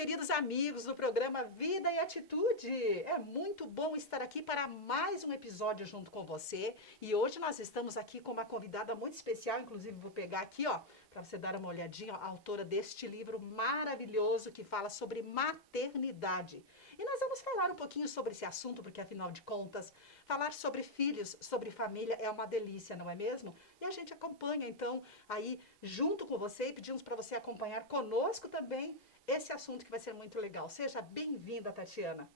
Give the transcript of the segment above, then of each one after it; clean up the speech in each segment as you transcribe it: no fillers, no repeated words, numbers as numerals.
queridos amigos do programa Vida e Atitude. É muito bom estar aqui para mais um episódio junto com você. E hoje nós estamos aqui com uma convidada muito especial, inclusive vou pegar aqui, ó, para você dar uma olhadinha, ó, a autora deste livro maravilhoso que fala sobre maternidade. E nós vamos falar um pouquinho sobre esse assunto, porque afinal de contas, falar sobre filhos, sobre família é uma delícia, não é mesmo? E a gente acompanha então aí junto com você e pedimos para você acompanhar conosco também esse assunto que vai ser muito legal. Seja bem-vinda, Tatiana.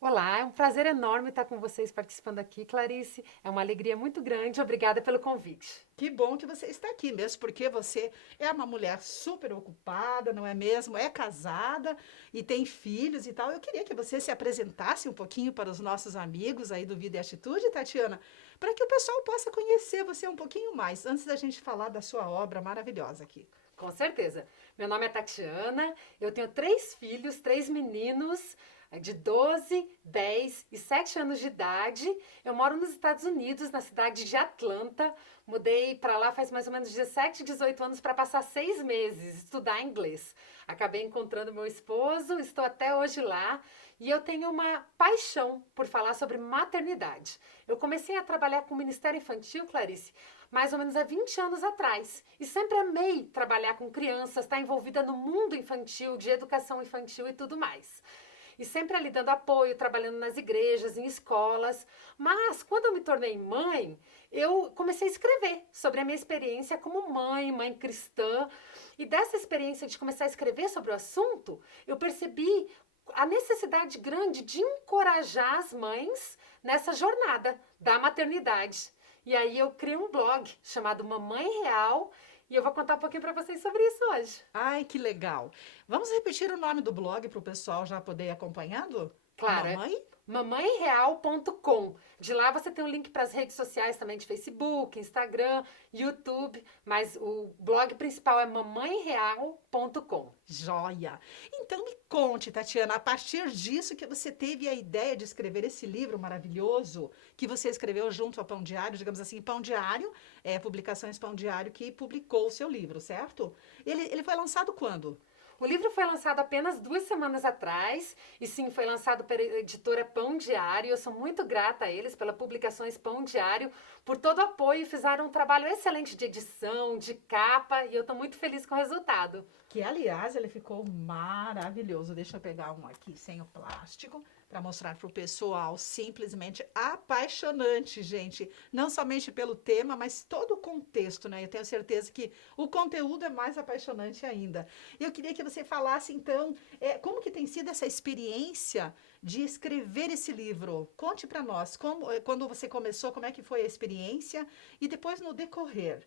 Olá, é um prazer enorme estar com vocês participando aqui, Clarice. É uma alegria muito grande. Obrigada pelo convite. Que bom que você está aqui, mesmo porque você é uma mulher super ocupada, não é mesmo? É casada e tem filhos e tal. Eu queria que você se apresentasse um pouquinho para os nossos amigos aí do Vida e Atitude, Tatiana, para que o pessoal possa conhecer você um pouquinho mais, antes da gente falar da sua obra maravilhosa aqui. Com certeza. Meu nome é Tatiana, eu tenho 3 filhos, 3 meninos de 12, 10 e 7 anos de idade. Eu moro nos Estados Unidos, na cidade de Atlanta. Mudei para lá faz mais ou menos 17, 18 anos para passar 6 meses, estudar inglês. Acabei encontrando meu esposo, estou até hoje lá e eu tenho uma paixão por falar sobre maternidade. Eu comecei a trabalhar com o Ministério Infantil, Clarice, mais ou menos há 20 anos atrás. E sempre amei trabalhar com crianças, estar envolvida no mundo infantil, de educação infantil e tudo mais. E sempre ali dando apoio, trabalhando nas igrejas, em escolas. Mas quando eu me tornei mãe, eu comecei a escrever sobre a minha experiência como mãe, mãe cristã. E dessa experiência de começar a escrever sobre o assunto, eu percebi a necessidade grande de encorajar as mães nessa jornada da maternidade. E aí eu criei um blog chamado Mamãe Real e eu vou contar um pouquinho para vocês sobre isso hoje. Ai, que legal. Vamos repetir o nome do blog para o pessoal já poder ir acompanhando? Claro, é Mamãe? mamãereal.com. De lá você tem um link para as redes sociais também de Facebook, Instagram, YouTube, mas o blog principal é mamãereal.com. Joia! Então me conte, Tatiana, a partir disso que você teve a ideia de escrever esse livro maravilhoso que você escreveu junto ao Pão Diário, digamos assim, Pão Diário, Publicações Pão Diário, que publicou o seu livro, certo? Ele foi lançado quando? O livro foi lançado apenas 2 semanas atrás, e sim, foi lançado pela editora Pão Diário. Eu sou muito grata a eles pela Publicações Pão Diário, por todo o apoio, fizeram um trabalho excelente de edição, de capa, e eu estou muito feliz com o resultado. Que, aliás, ele ficou maravilhoso. Deixa eu pegar um aqui sem o plástico para mostrar para o pessoal. Simplesmente apaixonante, gente. Não somente pelo tema, mas todo o contexto, né? Eu tenho certeza que o conteúdo é mais apaixonante ainda. E eu queria que você falasse, então, como que tem sido essa experiência de escrever esse livro? Conte para nós, quando você começou, como é que foi a experiência e depois no decorrer.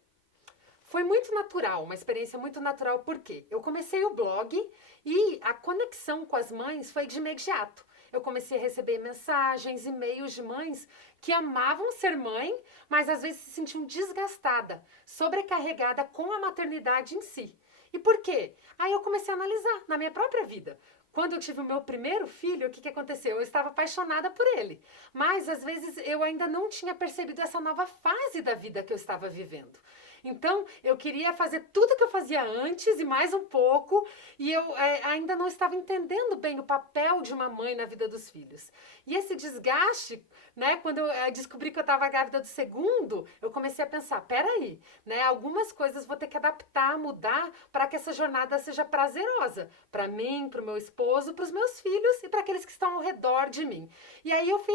Foi muito natural, uma experiência muito natural, porque eu comecei o blog e a conexão com as mães foi de imediato. Eu comecei a receber mensagens, e-mails de mães que amavam ser mãe, mas às vezes se sentiam desgastada, sobrecarregada com a maternidade em si. E por quê? Aí eu comecei a analisar na minha própria vida. Quando eu tive o meu primeiro filho, o que aconteceu? Eu estava apaixonada por ele, mas às vezes eu ainda não tinha percebido essa nova fase da vida que eu estava vivendo. Então, eu queria fazer tudo que eu fazia antes e mais um pouco, e eu ainda não estava entendendo bem o papel de uma mãe na vida dos filhos. E esse desgaste, né, quando eu descobri que eu estava grávida do segundo, eu comecei a pensar, peraí, né, algumas coisas vou ter que adaptar, mudar, para que essa jornada seja prazerosa, para mim, para o meu esposo, para os meus filhos e para aqueles que estão ao redor de mim. E aí eu fui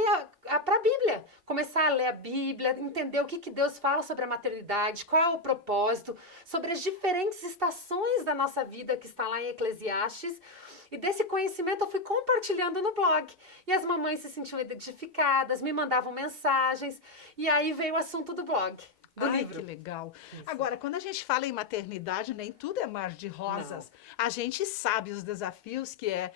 para a Bíblia, começar a ler a Bíblia, entender o que Deus fala sobre a maternidade, qual é o propósito, sobre as diferentes estações da nossa vida que está lá em Eclesiastes. E desse conhecimento eu fui compartilhando no blog. E as mamães se sentiam identificadas, me mandavam mensagens. E aí veio o assunto do blog, do Ai, livro. que legal. Isso. Agora, quando a gente fala em maternidade, nem tudo é mar de rosas. Não. A gente sabe os desafios que é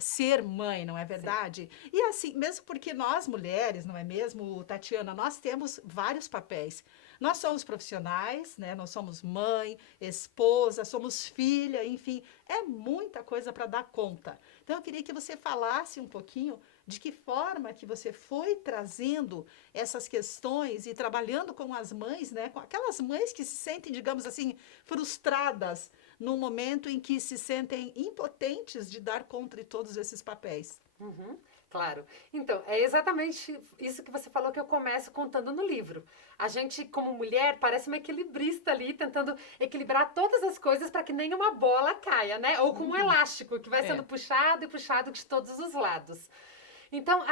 ser mãe, não é verdade? E assim, mesmo porque nós mulheres, não é mesmo, Tatiana, nós temos vários papéis. Nós somos profissionais, né? Nós somos mãe, esposa, somos filha, enfim, é muita coisa para dar conta. Então, eu queria que você falasse um pouquinho de que forma que você foi trazendo essas questões e trabalhando com as mães, né? Com aquelas mães que se sentem, digamos assim, frustradas num momento em que se sentem impotentes de dar conta de todos esses papéis. Uhum, claro. Então, é exatamente isso que você falou que eu começo contando no livro. A gente, como mulher, parece uma equilibrista ali, tentando equilibrar todas as coisas para que nenhuma bola caia, né? Ou com um elástico que vai sendo puxado e puxado de todos os lados. Então,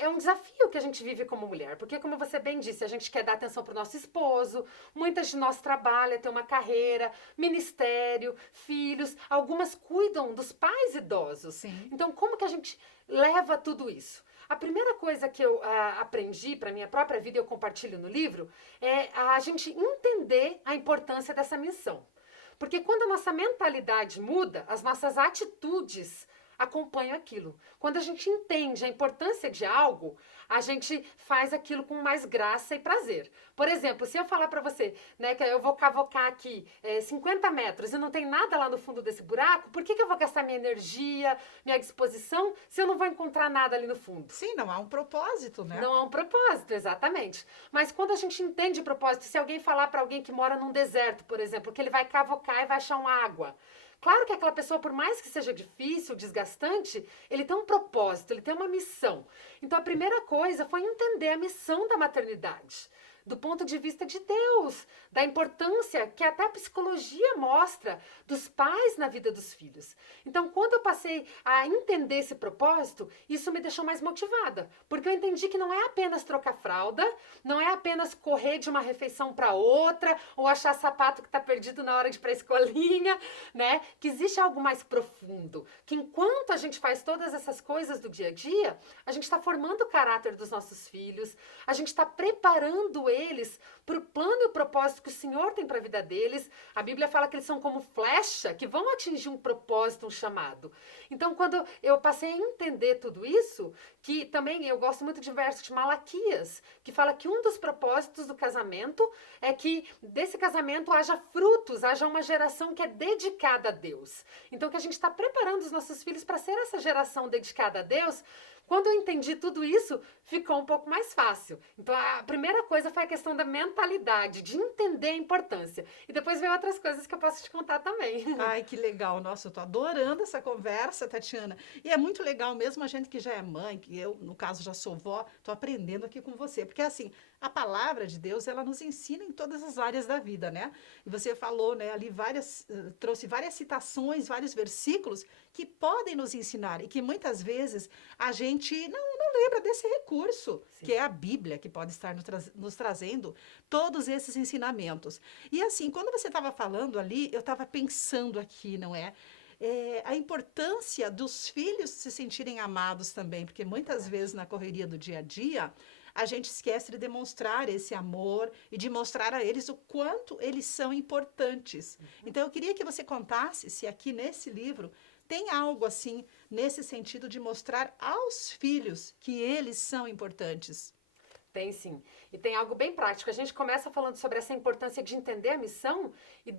é um desafio que a gente vive como mulher, porque, como você bem disse, a gente quer dar atenção para o nosso esposo, muitas de nós trabalham, têm uma carreira, ministério, filhos, algumas cuidam dos pais idosos. Sim. Então, como que a gente leva tudo isso? A primeira coisa que eu aprendi para minha própria vida e eu compartilho no livro é a gente entender a importância dessa missão. Porque quando a nossa mentalidade muda, as nossas atitudes acompanham aquilo. Quando a gente entende a importância de algo, a gente faz aquilo com mais graça e prazer. Por exemplo, se eu falar para você, né, que eu vou cavocar aqui 50 metros e não tem nada lá no fundo desse buraco, por que eu vou gastar minha energia, minha disposição, se eu não vou encontrar nada ali no fundo? Sim, não há um propósito, né? Não há um propósito, exatamente. Mas quando a gente entende o propósito, se alguém falar para alguém que mora num deserto, por exemplo, que ele vai cavocar e vai achar uma água, claro que aquela pessoa, por mais que seja difícil, desgastante, ele tem um propósito, ele tem uma missão. Então, a primeira coisa foi entender a missão da maternidade, do ponto de vista de Deus, da importância que até a psicologia mostra dos pais na vida dos filhos. Então, quando eu passei a entender esse propósito, isso me deixou mais motivada, porque eu entendi que não é apenas trocar fralda, não é apenas correr de uma refeição para outra, ou achar sapato que está perdido na hora de ir para a escolinha, né? Que existe algo mais profundo, que enquanto a gente faz todas essas coisas do dia a dia, a gente está formando o caráter dos nossos filhos, a gente está preparando eles para o plano e o propósito que o Senhor tem para a vida deles. A Bíblia fala que eles são como flecha, que vão atingir um propósito, um chamado. Então, quando eu passei a entender tudo isso, que também eu gosto muito de verso de Malaquias, que fala que um dos propósitos do casamento é que desse casamento haja frutos, haja uma geração que é dedicada a Deus. Então, que a gente está preparando os nossos filhos para ser essa geração dedicada a Deus. Quando eu entendi tudo isso, ficou um pouco mais fácil. Então, a primeira coisa foi a questão da mentalidade, de entender a importância. E depois veio outras coisas que eu posso te contar também. Ai, que legal. Nossa, eu tô adorando essa conversa, Tatiana. E é muito legal mesmo a gente que já é mãe, que eu, no caso, já sou vó, tô aprendendo aqui com você. Porque, assim, a palavra de Deus, ela nos ensina em todas as áreas da vida, né? E você falou, né, ali trouxe várias citações, vários versículos que podem nos ensinar e que muitas vezes a gente não lembra desse recurso, Sim. que é a Bíblia, que pode estar nos trazendo todos esses ensinamentos. E assim, quando você estava falando ali, eu estava pensando aqui, não é? A importância dos filhos se sentirem amados também, porque muitas vezes na correria do dia a dia, a gente esquece de demonstrar esse amor e de mostrar a eles o quanto eles são importantes. Então, eu queria que você contasse se aqui nesse livro tem algo assim, nesse sentido de mostrar aos filhos que eles são importantes. Tem sim. E tem algo bem prático. A gente começa falando sobre essa importância de entender a missão e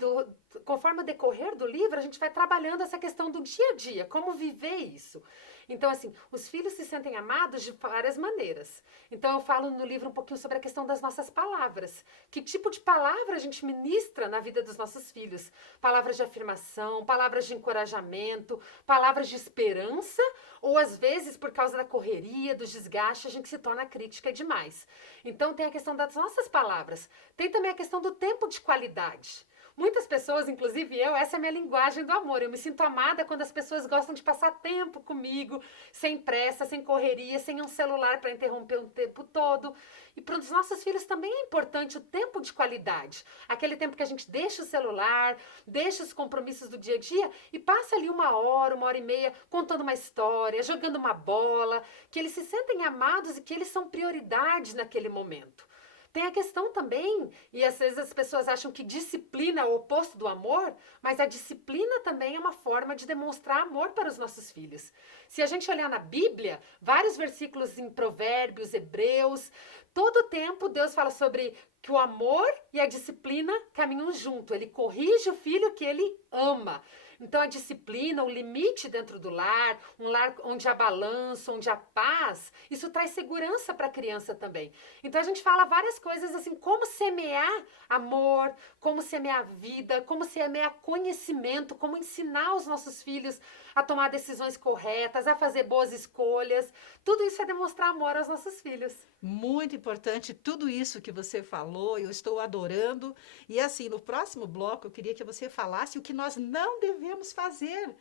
conforme o decorrer do livro, a gente vai trabalhando essa questão do dia a dia, como viver isso. Então, assim, os filhos se sentem amados de várias maneiras. Então, eu falo no livro um pouquinho sobre a questão das nossas palavras. Que tipo de palavra a gente ministra na vida dos nossos filhos? Palavras de afirmação, palavras de encorajamento, palavras de esperança, ou às vezes, por causa da correria, do desgaste, a gente se torna crítica demais. Então, tem a questão das nossas palavras. Tem também a questão do tempo de qualidade. Muitas pessoas, inclusive eu, essa é a minha linguagem do amor. Eu me sinto amada quando as pessoas gostam de passar tempo comigo, sem pressa, sem correria, sem um celular para interromper o tempo todo. E para os nossos filhos também é importante o tempo de qualidade. Aquele tempo que a gente deixa o celular, deixa os compromissos do dia a dia e passa ali 1 hora e meia contando uma história, jogando uma bola, que eles se sentem amados e que eles são prioridades naquele momento. Tem a questão também, e às vezes as pessoas acham que disciplina é o oposto do amor, mas a disciplina também é uma forma de demonstrar amor para os nossos filhos. Se a gente olhar na Bíblia, vários versículos em Provérbios, Hebreus, todo o tempo Deus fala sobre que o amor e a disciplina caminham junto. Ele corrige o filho que ele ama. Então a disciplina, o limite dentro do lar, um lar onde há balanço, onde há paz, isso traz segurança para a criança também. Então a gente fala várias coisas assim, como semear amor, como semear vida, como semear conhecimento, como ensinar os nossos filhos a tomar decisões corretas, a fazer boas escolhas. Tudo isso é demonstrar amor aos nossos filhos. Muito importante tudo isso que você falou, eu estou adorando. E assim, no próximo bloco, eu queria que você falasse o que nós não devemos fazer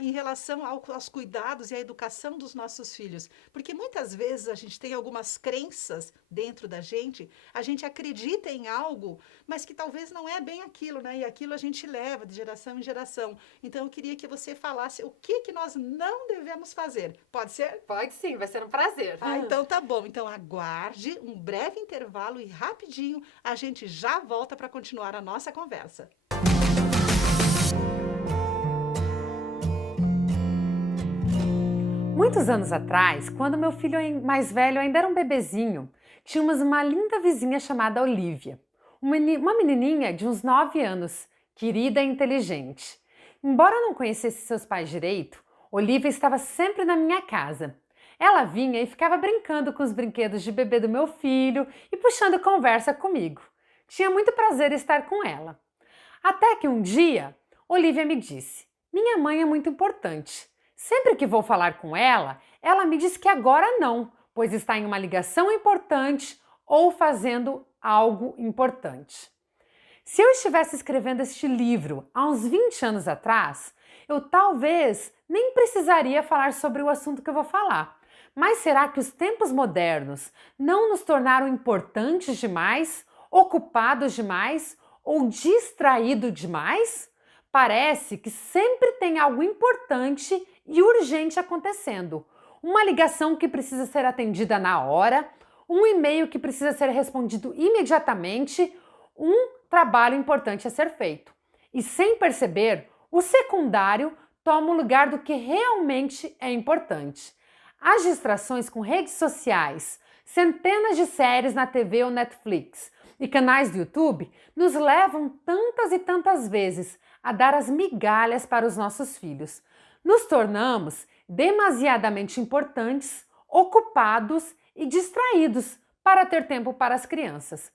em relação aos cuidados e à educação dos nossos filhos. Porque muitas vezes a gente tem algumas crenças dentro da gente, a gente acredita em algo, mas que talvez não é bem aquilo, né? E aquilo a gente leva de geração em geração. Então, eu queria que você falasse o que nós não devemos fazer. Pode ser? Pode sim, vai ser um prazer. Então tá bom. Então aguarde um breve intervalo e rapidinho a gente já volta para continuar a nossa conversa. Muitos anos atrás, quando meu filho mais velho ainda era um bebezinho, tínhamos uma linda vizinha chamada Olivia. Uma menininha de uns 9 anos, querida e inteligente. Embora eu não conhecesse seus pais direito, Olivia estava sempre na minha casa. Ela vinha e ficava brincando com os brinquedos de bebê do meu filho e puxando conversa comigo. Tinha muito prazer em estar com ela. Até que um dia, Olivia me disse: "Minha mãe é muito importante. Sempre que vou falar com ela, ela me diz que agora não, pois está em uma ligação importante ou fazendo algo importante." Se eu estivesse escrevendo este livro há uns 20 anos atrás, eu talvez nem precisaria falar sobre o assunto que eu vou falar. Mas será que os tempos modernos não nos tornaram importantes demais, ocupados demais ou distraídos demais? Parece que sempre tem algo importante e urgente acontecendo. Uma ligação que precisa ser atendida na hora, um e-mail que precisa ser respondido imediatamente, um trabalho importante a ser feito. E sem perceber, o secundário toma o lugar do que realmente é importante. As distrações com redes sociais, centenas de séries na TV ou Netflix e canais do YouTube nos levam tantas e tantas vezes a dar as migalhas para os nossos filhos. Nos tornamos demasiadamente importantes, ocupados e distraídos para ter tempo para as crianças.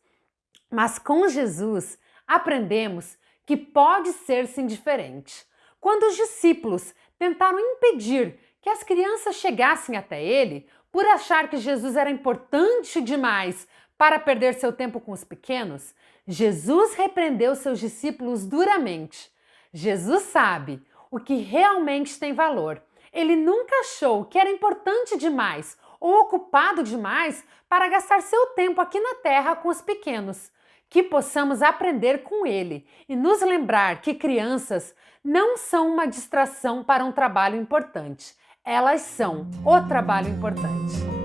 Mas com Jesus, aprendemos que pode ser sim diferente. Quando os discípulos tentaram impedir que as crianças chegassem até ele, por achar que Jesus era importante demais para perder seu tempo com os pequenos, Jesus repreendeu seus discípulos duramente. Jesus sabe o que realmente tem valor. Ele nunca achou que era importante demais ou ocupado demais para gastar seu tempo aqui na terra com os pequenos. Que possamos aprender com ele e nos lembrar que crianças não são uma distração para um trabalho importante. Elas são o trabalho importante.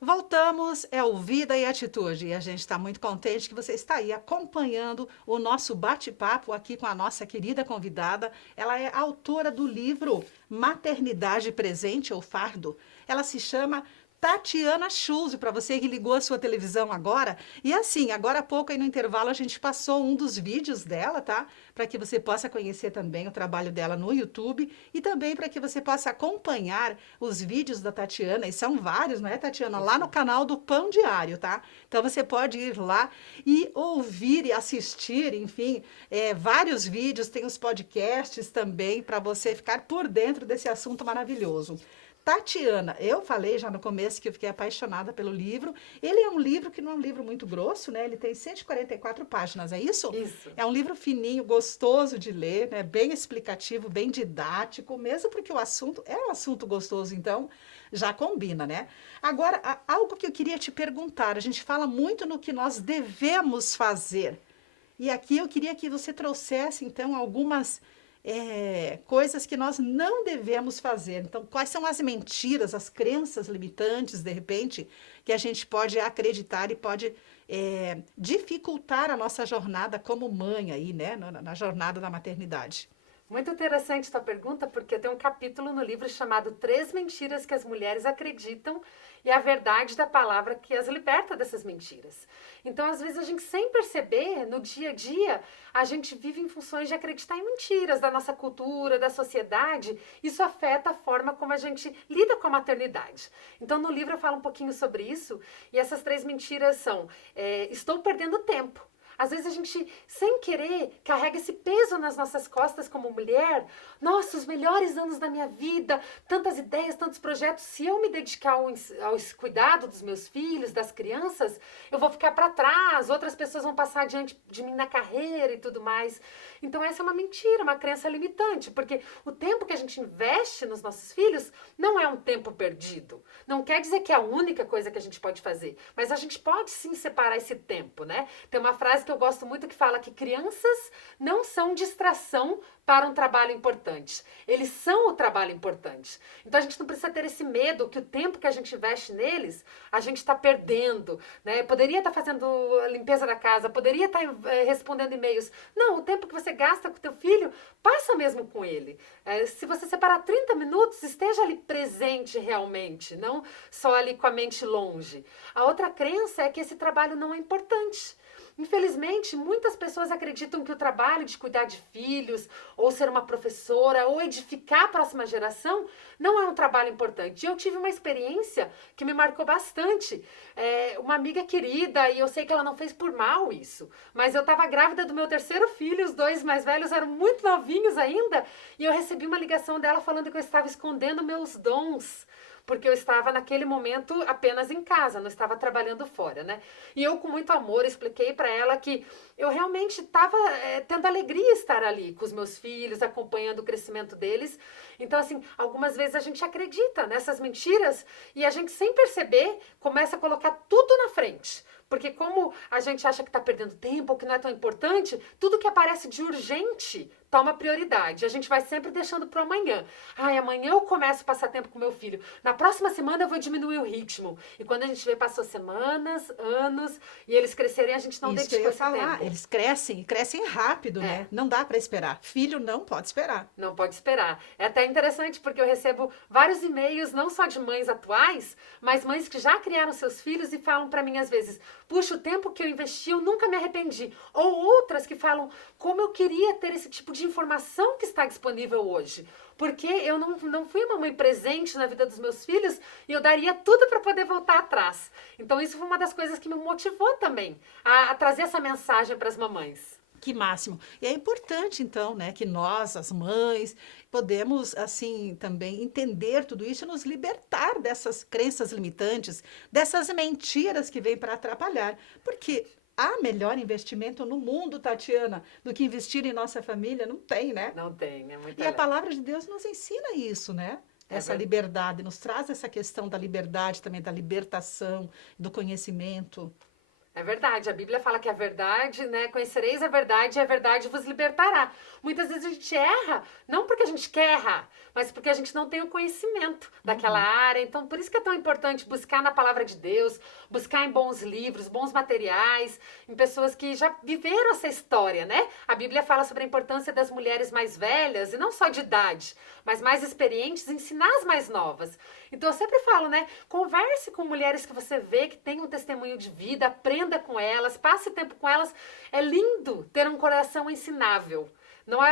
Voltamos, é o Vida e Atitude. E a gente está muito contente que você está aí acompanhando o nosso bate-papo aqui com a nossa querida convidada. Ela é autora do livro Maternidade Presente ou Fardo. Ela se chama Tatiana Schulze, para você que ligou a sua televisão agora. E assim, agora há pouco aí no intervalo a gente passou um dos vídeos dela, tá? Para que você possa conhecer também o trabalho dela no YouTube e também para que você possa acompanhar os vídeos da Tatiana, e são vários, não é, Tatiana? Lá no canal do Pão Diário, tá? Então você pode ir lá e ouvir e assistir, enfim, vários vídeos, tem os podcasts também para você ficar por dentro desse assunto maravilhoso. Tatiana, eu falei já no começo que eu fiquei apaixonada pelo livro. Ele é um livro que não é um livro muito grosso, né? Ele tem 144 páginas, é isso? Isso. É um livro fininho, gostoso de ler, né? Bem explicativo, bem didático, mesmo porque o assunto é um assunto gostoso, então já combina, né? Agora, algo que eu queria te perguntar, a gente fala muito no que nós devemos fazer. E aqui eu queria que você trouxesse, então, algumas coisas que nós não devemos fazer. Então, quais são as mentiras, as crenças limitantes, de repente, que a gente pode acreditar e pode dificultar a nossa jornada como mãe aí, né? Na jornada da maternidade. Muito interessante tua pergunta, porque tem um capítulo no livro chamado Três Mentiras que as Mulheres Acreditam e a Verdade da Palavra que as liberta dessas mentiras. Então, às vezes, a gente sem perceber, no dia a dia, a gente vive em funções de acreditar em mentiras da nossa cultura, da sociedade. Isso afeta a forma como a gente lida com a maternidade. Então, no livro eu falo um pouquinho sobre isso e essas três mentiras são: estou perdendo tempo. Às vezes a gente, sem querer, carrega esse peso nas nossas costas como mulher. Nossa, os melhores anos da minha vida, tantas ideias, tantos projetos. Se eu me dedicar ao cuidado dos meus filhos, das crianças, eu vou ficar para trás, outras pessoas vão passar adiante de mim na carreira e tudo mais. Então essa é uma mentira, uma crença limitante, porque o tempo que a gente investe nos nossos filhos não é um tempo perdido. Não quer dizer que é a única coisa que a gente pode fazer, mas a gente pode sim separar esse tempo, né? Tem uma frase que eu gosto muito que fala que crianças não são distração para um trabalho importante. Eles são o trabalho importante. Então a gente não precisa ter esse medo que o tempo que a gente investe neles, a gente está perdendo, né? Poderia estar fazendo a limpeza da casa, poderia estar respondendo e-mails. Não, o tempo que você gasta com o teu filho, passa mesmo com ele. Se você separar 30 minutos, esteja ali presente realmente, não só ali com a mente longe. A outra crença é que esse trabalho não é importante. Infelizmente, muitas pessoas acreditam que o trabalho de cuidar de filhos, ou ser uma professora, ou edificar a próxima geração, não é um trabalho importante. E eu tive uma experiência que me marcou bastante. Uma amiga querida, e eu sei que ela não fez por mal isso, mas eu estava grávida do meu terceiro filho, os dois mais velhos eram muito novinhos ainda, e eu recebi uma ligação dela falando que eu estava escondendo meus dons, porque eu estava naquele momento apenas em casa, não estava trabalhando fora, né? E eu, com muito amor, expliquei para ela que eu realmente estava tendo alegria estar ali com os meus filhos, acompanhando o crescimento deles. Então, assim, algumas vezes a gente acredita nessas mentiras e a gente, sem perceber, começa a colocar tudo na frente. Porque como a gente acha que está perdendo tempo ou que não é tão importante, tudo que aparece de urgente toma prioridade. A gente vai sempre deixando para amanhã. Ai, amanhã eu começo a passar tempo com meu filho. Na próxima semana eu vou diminuir o ritmo. E quando a gente vê, passou semanas, anos, e eles crescerem, a gente não dedicou esse tempo. Eles crescem, e crescem rápido, né? Não dá para esperar. Filho não pode esperar. Não pode esperar. É até interessante porque eu recebo vários e-mails, não só de mães atuais, mas mães que já criaram seus filhos e falam para mim às vezes: puxa, o tempo que eu investi, eu nunca me arrependi. Ou outras que falam: como eu queria ter esse tipo de informação que está disponível hoje. Porque eu não fui uma mãe presente na vida dos meus filhos e eu daria tudo para poder voltar atrás. Então isso foi uma das coisas que me motivou também a trazer essa mensagem para as mamães. Que máximo. E é importante, então, né, que nós, as mães, podemos, assim, também entender tudo isso e nos libertar dessas crenças limitantes, dessas mentiras que vêm para atrapalhar. Porque há melhor investimento no mundo, Tatiana, do que investir em nossa família? Não tem, né? Não tem, é muito E a palavra de Deus nos ensina isso, né? Essa liberdade, nos traz essa questão da liberdade também, da libertação, do conhecimento. É verdade, a Bíblia fala que a verdade, né? Conhecereis a verdade e a verdade vos libertará. Muitas vezes a gente erra, não porque a gente quer errar, mas porque a gente não tem o conhecimento daquela área. Então, por isso que é tão importante buscar na palavra de Deus, buscar em bons livros, bons materiais, em pessoas que já viveram essa história, né? A Bíblia fala sobre a importância das mulheres mais velhas, e não só de idade, mas mais experientes, ensinar as mais novas. Então, eu sempre falo, né? Converse com mulheres que você vê que têm um testemunho de vida, aprenda com elas, passe tempo com elas. É lindo ter um coração ensinável. Não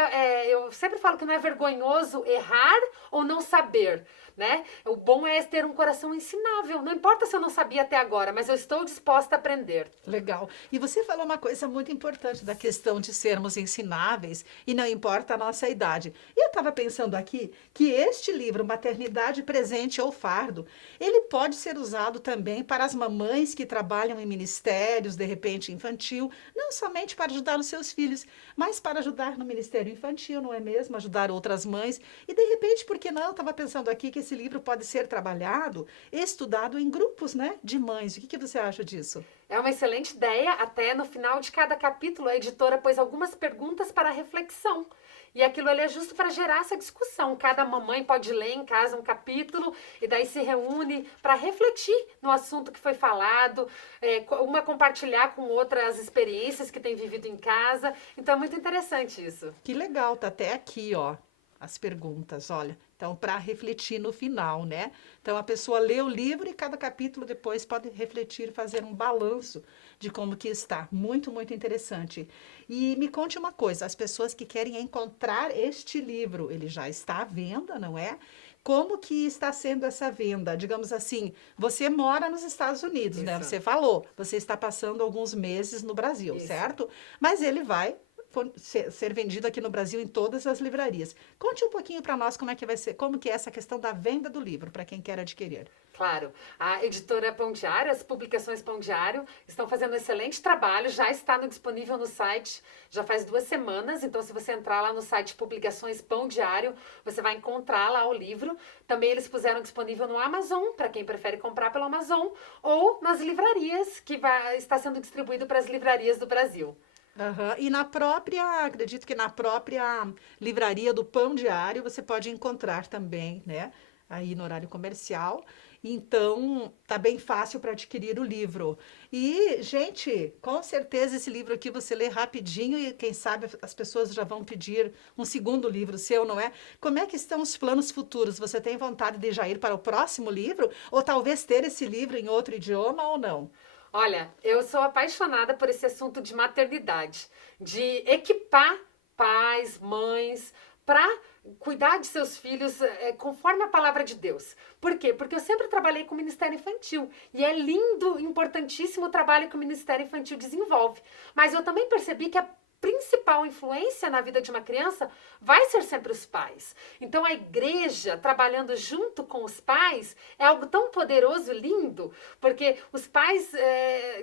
eu sempre falo que não é vergonhoso errar ou não saber, né? O bom é ter um coração ensinável. Não importa se eu não sabia até agora, mas eu estou disposta a aprender. Legal. E você falou uma coisa muito importante da questão de sermos ensináveis e não importa a nossa idade. E eu estava pensando aqui que este livro, Maternidade Presente ou Fardo, ele pode ser usado também para as mamães que trabalham em ministérios, de repente infantil, não somente para ajudar os seus filhos, mas para ajudar no ministério infantil, não é mesmo? Ajudar outras mães. E de repente, por que não? Eu estava pensando aqui que esse livro pode ser trabalhado, estudado em grupos, né, de mães. O que você acha disso? É uma excelente ideia. Até no final de cada capítulo, a editora pôs algumas perguntas para reflexão. E aquilo ali é justo para gerar essa discussão. Cada mamãe pode ler em casa um capítulo e daí se reúne para refletir no assunto que foi falado, uma compartilhar com outra as experiências que tem vivido em casa. Então é muito interessante isso. Que legal, tá até aqui, ó, as perguntas, olha. Então, para refletir no final, né? Então, a pessoa lê o livro e cada capítulo depois pode refletir, fazer um balanço de como que está. Muito, muito interessante. E me conte uma coisa, as pessoas que querem encontrar este livro, ele já está à venda, não é? Como que está sendo essa venda? Digamos assim, você mora nos Estados Unidos, né? Isso. Você falou, você está passando alguns meses no Brasil, Isso. certo? Mas ele vai ser vendido aqui no Brasil em todas as livrarias. Conte um pouquinho para nós como é que vai ser, como que é essa questão da venda do livro para quem quer adquirir. Claro, a editora Pão Diário, as publicações Pão Diário estão fazendo um excelente trabalho, já está disponível no site, já faz 2 semanas, então se você entrar lá no site Publicações Pão Diário, você vai encontrar lá o livro. Também eles puseram disponível no Amazon, para quem prefere comprar pelo Amazon, ou nas livrarias, que está sendo distribuído para as livrarias do Brasil. Uhum. E na própria, acredito que na própria livraria do Pão Diário você pode encontrar também, né? Aí no horário comercial. Então, tá bem fácil para adquirir o livro. E, gente, com certeza esse livro aqui você lê rapidinho e quem sabe as pessoas já vão pedir um segundo livro seu, não é? Como é que estão os planos futuros? Você tem vontade de já ir para o próximo livro? Ou talvez ter esse livro em outro idioma ou não? Olha, eu sou apaixonada por esse assunto de maternidade, de equipar pais, mães, para cuidar de seus filhos conforme a palavra de Deus. Por quê? Porque eu sempre trabalhei com o Ministério Infantil e é lindo, importantíssimo o trabalho que o Ministério Infantil desenvolve. Mas eu também percebi que a principal influência na vida de uma criança vai ser sempre os pais. Então a igreja trabalhando junto com os pais é algo tão poderoso e lindo, porque os pais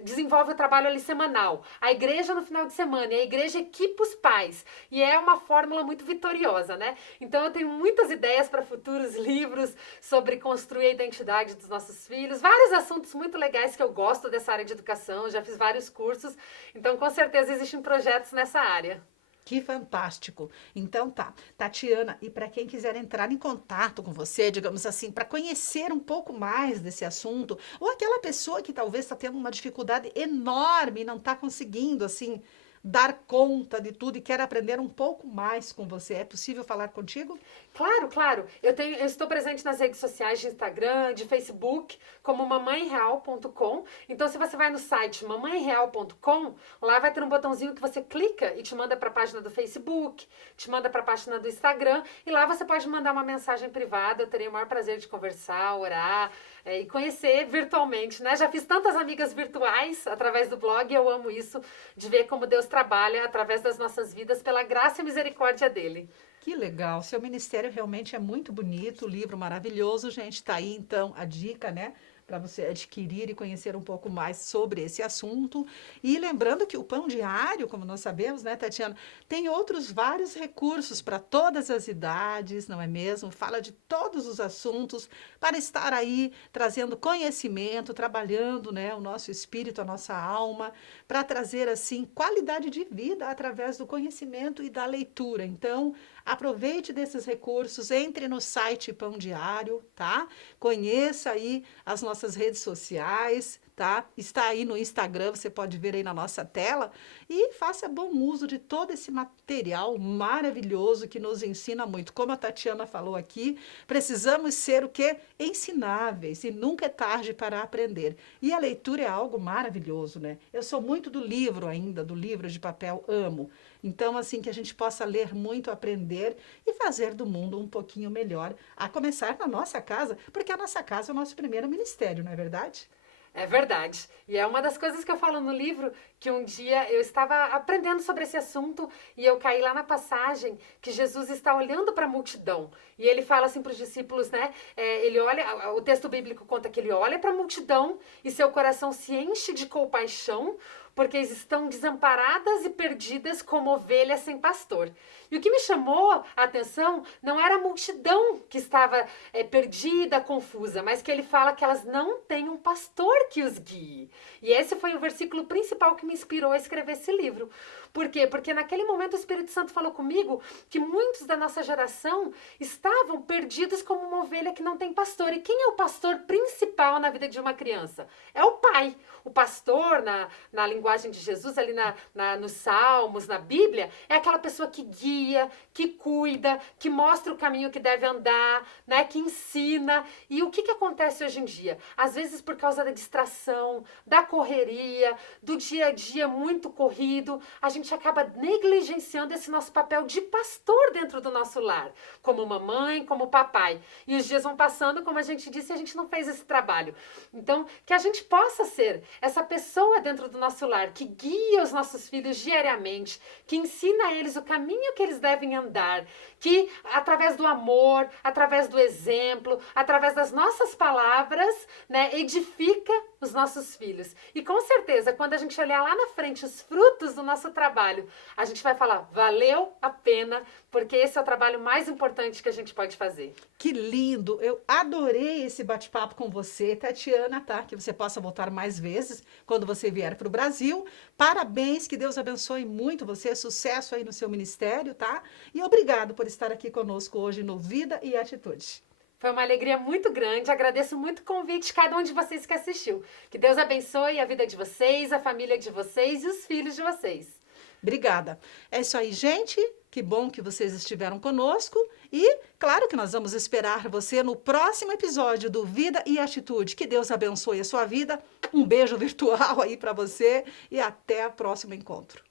desenvolvem o trabalho ali semanal, a igreja no final de semana, e a igreja equipa os pais, e é uma fórmula muito vitoriosa, né? Então eu tenho muitas ideias para futuros livros sobre construir a identidade dos nossos filhos, vários assuntos muito legais que eu gosto dessa área de educação, já fiz vários cursos, então com certeza existem projetos nessa área. Que fantástico. Então tá, Tatiana, e para quem quiser entrar em contato com você, digamos assim, para conhecer um pouco mais desse assunto, ou aquela pessoa que talvez está tendo uma dificuldade enorme e não está conseguindo, assim, dar conta de tudo e quer aprender um pouco mais com você, é possível falar contigo? Claro, claro. Eu estou presente nas redes sociais de Instagram, de Facebook, como mamãereal.com. Então, se você vai no site mamãereal.com, lá vai ter um botãozinho que você clica e te manda para a página do Facebook, te manda para a página do Instagram, e lá você pode mandar uma mensagem privada. Eu terei o maior prazer de conversar, orar e conhecer virtualmente, né? Já fiz tantas amigas virtuais através do blog e eu amo isso, de ver como Deus trabalha através das nossas vidas pela graça e misericórdia dele. Que legal, seu ministério realmente é muito bonito, o livro maravilhoso, gente, tá aí então a dica, né? para você adquirir e conhecer um pouco mais sobre esse assunto. E lembrando que o Pão Diário, como nós sabemos, né, Tatiana, tem outros vários recursos para todas as idades, não é mesmo? Fala de todos os assuntos para estar aí trazendo conhecimento, trabalhando, né, o nosso espírito, a nossa alma, para trazer assim qualidade de vida através do conhecimento e da leitura. Então, aproveite desses recursos, entre no site Pão Diário, tá? Conheça aí as nossas redes sociais, tá? Está aí no Instagram, você pode ver aí na nossa tela e faça bom uso de todo esse material maravilhoso que nos ensina muito. Como a Tatiana falou aqui, precisamos ser o quê? Ensináveis e nunca é tarde para aprender. E a leitura é algo maravilhoso, né? Eu sou muito do livro ainda, do livro de papel, amo. Então, assim, que a gente possa ler muito, aprender e fazer do mundo um pouquinho melhor, a começar na nossa casa, porque a nossa casa é o nosso primeiro ministério, não é verdade? É verdade. E é uma das coisas que eu falo no livro, que um dia eu estava aprendendo sobre esse assunto e eu caí lá na passagem que Jesus está olhando para a multidão. E ele fala assim para os discípulos, né? Ele olha, o texto bíblico conta que ele olha para a multidão e seu coração se enche de compaixão, porque eles estão desamparadas e perdidas como ovelhas sem pastor. E o que me chamou a atenção não era a multidão que estava perdida, confusa, mas que ele fala que elas não têm um pastor que os guie. E esse foi o versículo principal que me inspirou a escrever esse livro. Por quê? Porque naquele momento o Espírito Santo falou comigo que muitos da nossa geração estavam perdidos como uma ovelha que não tem pastor. E quem é o pastor principal na vida de uma criança? É o pai. O pastor, na linguagem de Jesus, ali nos Salmos, na Bíblia, é aquela pessoa que guia, que cuida, que mostra o caminho que deve andar, né, que ensina. E o que acontece hoje em dia? Às vezes, por causa da distração, da correria, do dia a dia muito corrido, a gente acaba negligenciando esse nosso papel de pastor dentro do nosso lar, como mamãe, como papai. E os dias vão passando, como a gente disse, e a gente não fez esse trabalho. Então, que a gente possa ser essa pessoa dentro do nosso lar que guia os nossos filhos diariamente, que ensina a eles o caminho que eles devem andar, que através do amor, através do exemplo, através das nossas palavras, né, edifica os nossos filhos. E com certeza, quando a gente olhar lá na frente os frutos do nosso trabalho, a gente vai falar, valeu a pena, porque esse é o trabalho mais importante que a gente pode fazer. Que lindo! Eu adorei esse bate-papo com você, Tatiana, tá? Que você possa voltar mais vezes quando você vier para o Brasil. Parabéns, que Deus abençoe muito você, sucesso aí no seu ministério, tá? E obrigado por estar aqui conosco hoje no Vida e Atitude. Foi uma alegria muito grande, agradeço muito o convite de cada um de vocês que assistiu. Que Deus abençoe a vida de vocês, a família de vocês e os filhos de vocês. Obrigada. É isso aí, gente. Que bom que vocês estiveram conosco. E, claro que nós vamos esperar você no próximo episódio do Vida e Atitude. Que Deus abençoe a sua vida. Um beijo virtual aí para você e até o próximo encontro.